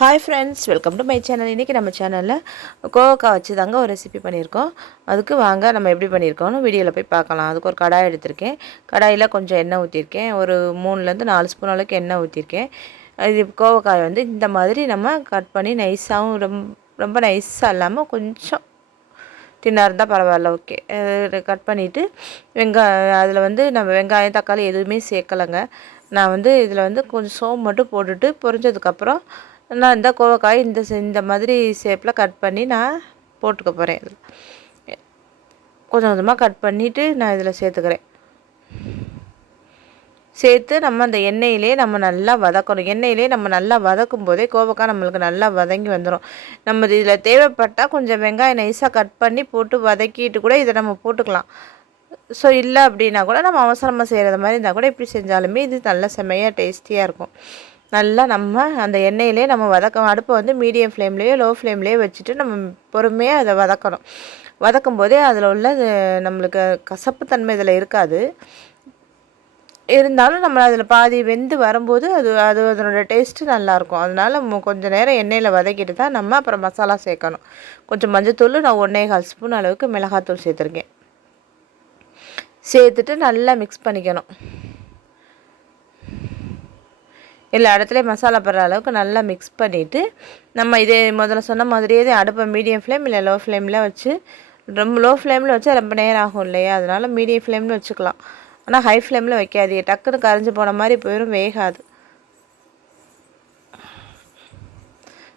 Hi friends, welcome to my channel. இன்றைக்கி நம்ம சேனலில் கோவக்காய் வச்சு தாங்க ஒரு ரெசிபி பண்ணியிருக்கோம். அதுக்கு வாங்க நம்ம எப்படி பண்ணியிருக்கோம்னு வீடியோவில் போய் பார்க்கலாம். அதுக்கு ஒரு கடாய் எடுத்திருக்கேன். கடாயில் கொஞ்சம் எண்ணெய் ஊற்றிருக்கேன். ஒரு 3-4 ஸ்பூன் அளவுக்கு எண்ணெய் ஊற்றிருக்கேன். இது கோவக்காய் வந்து இந்த மாதிரி நம்ம கட் பண்ணி நைஸாகவும் ரொம்ப நைஸாக இல்லாமல் கொஞ்சம் தின்னாக இருந்தால் பரவாயில்ல, ஓகே. கட் பண்ணிவிட்டு அதில் வந்து நம்ம வெங்காயம் தக்காளி எதுவுமே சேர்க்கலைங்க. நான் வந்து இதில் வந்து கொஞ்சம் சோம்பு மட்டும் போட்டுட்டு பொரிஞ்சதுக்கப்புறம் நான் இந்த கோவக்காய் இந்த மாதிரி ஷேப்பில் கட் பண்ணி நான் போட்டுக்க போகிறேன். கொஞ்சம் கொஞ்சமாக கட் பண்ணிவிட்டு நான் இதில் சேர்த்துக்கிறேன். சேர்த்து நம்ம அந்த எண்ணெயிலே நம்ம நல்லா வதக்கணும். எண்ணெயிலே நம்ம நல்லா வதக்கும் போதே கோவக்காய் நம்மளுக்கு நல்லா வதங்கி வந்துடும். நம்ம இதில் தேவைப்பட்டால் கொஞ்சம் வெங்காயம் நைஸாக கட் பண்ணி போட்டு வதக்கிட்டு கூட இதை நம்ம போட்டுக்கலாம். ஸோ இல்லை அப்படின்னா கூட நம்ம அவசரமாக செய்கிறது மாதிரி இருந்தால் கூட இப்படி செஞ்சாலுமே இது நல்ல செம்மையாக டேஸ்டியாக இருக்கும். நல்லா நம்ம அந்த எண்ணெயிலே நம்ம அடுப்பை வந்து மீடியம் ஃப்ளேம்லேயோ லோ ஃப்ளேம்லேயோ வச்சுட்டு நம்ம பொறுமையாக அதை வதக்கணும். வதக்கும் போதே அதில் உள்ள நம்மளுக்கு கசப்புத்தன்மை இதில் இருக்காது. இருந்தாலும் நம்ம அதில் பாதி வெந்து வரும்போது அதனோட டேஸ்ட்டு நல்லாயிருக்கும். அதனால் கொஞ்சம் நேரம் எண்ணெயில் வதக்கிட்டு தான் நம்ம அப்புறம் மசாலா சேர்க்கணும். கொஞ்சம் மஞ்சத்தூள் நான் 1.25 ஸ்பூன் அளவுக்கு மிளகாத்தூள் சேர்த்துருக்கேன். சேர்த்துட்டு நல்லா மிக்ஸ் பண்ணிக்கணும். எல்லா இடத்துலையும் மசாலா படுற அளவுக்கு நல்லா மிக்ஸ் பண்ணிவிட்டு நம்ம இதே முதல்ல சொன்ன மாதிரியே அடுப்பை மீடியம் ஃப்ளேம் இல்லை லோ ஃப்ளேமில் வச்சு, ரொம்ப லோ ஃப்ளேமில் வச்சா ரொம்ப நேரம் ஆகும் இல்லையா, அதனால் மீடியம் ஃப்ளேமில் வச்சுக்கலாம். ஆனால் ஹை ஃப்ளேமில் வைக்காதீங்க, டக்குன்னு கரைஞ்சி போன மாதிரி போயிடும், வேகாது.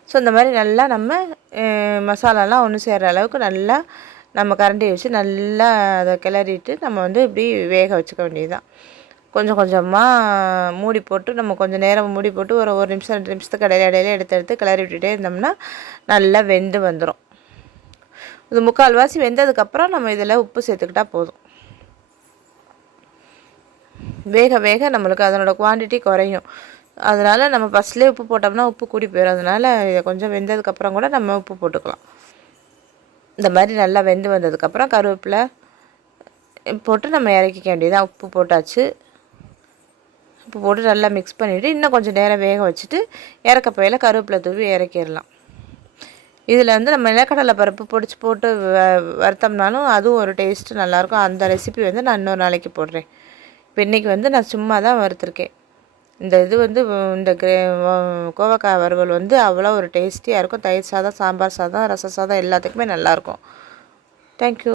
ஸோ இந்த மாதிரி நல்லா நம்ம மசாலாலாம் ஒன்று சேர்கிற அளவுக்கு நல்லா நம்ம கரண்டி வச்சு நல்லா அதை கிளறிட்டு நம்ம வந்து இப்படி வேக வச்சுக்க வேண்டியது தான். கொஞ்சம் கொஞ்சமாக மூடி போட்டு நம்ம கொஞ்சம் நேரம் மூடி போட்டு ஒரு நிமிஷம் 2 நிமிஷத்துக்கு இடையில எடுத்து கிளறி விட்டுட்டே இருந்தோம்னா நல்லா வெந்து வந்துடும். இது 3/4 வெந்ததுக்கப்புறம் நம்ம இதில் உப்பு சேர்த்துக்கிட்டால் போதும். வேக வேக நம்மளுக்கு அதனோட குவான்டிட்டி குறையும். அதனால் நம்ம ஃபஸ்ட்லேயே உப்பு போட்டோம்னா உப்பு கூடி போயிடும். அதனால் இதை கொஞ்சம் வெந்ததுக்கப்புறம் கூட நம்ம உப்பு போட்டுக்கலாம். இந்த மாதிரி நல்லா வெந்து வந்ததுக்கப்புறம் கருவேப்பிலை போட்டு நம்ம இறக்கிக்க வேண்டியதான். உப்பு போட்டாச்சு. உப்பு போட்டு நல்லா மிக்ஸ் பண்ணிவிட்டு இன்னும் கொஞ்சம் நேரம் வேக வச்சுட்டு இறக்க போயில கருவேப்பிலை தூவி இறக்கிடலாம். இதில் வந்து நம்ம நிலக்கடலை பருப்பு பொடிச்சு போட்டு வறுத்தோம்னாலும் அதுவும் ஒரு டேஸ்ட்டு நல்லாயிருக்கும். அந்த ரெசிபி வந்து நான் இன்னொரு நாளைக்கு போடுறேன். இப்போ இன்றைக்கி வந்து நான் சும்மா தான் வறுத்துருக்கேன். இது வந்து இந்த கோவக்காய் வறுவல் வந்து அவ்வளோ ஒரு டேஸ்டியாக இருக்கும். தயிர் சாதம், சாம்பார் சாதம், ரச சாதம் எல்லாத்துக்குமே நல்லாயிருக்கும். தேங்க்யூ.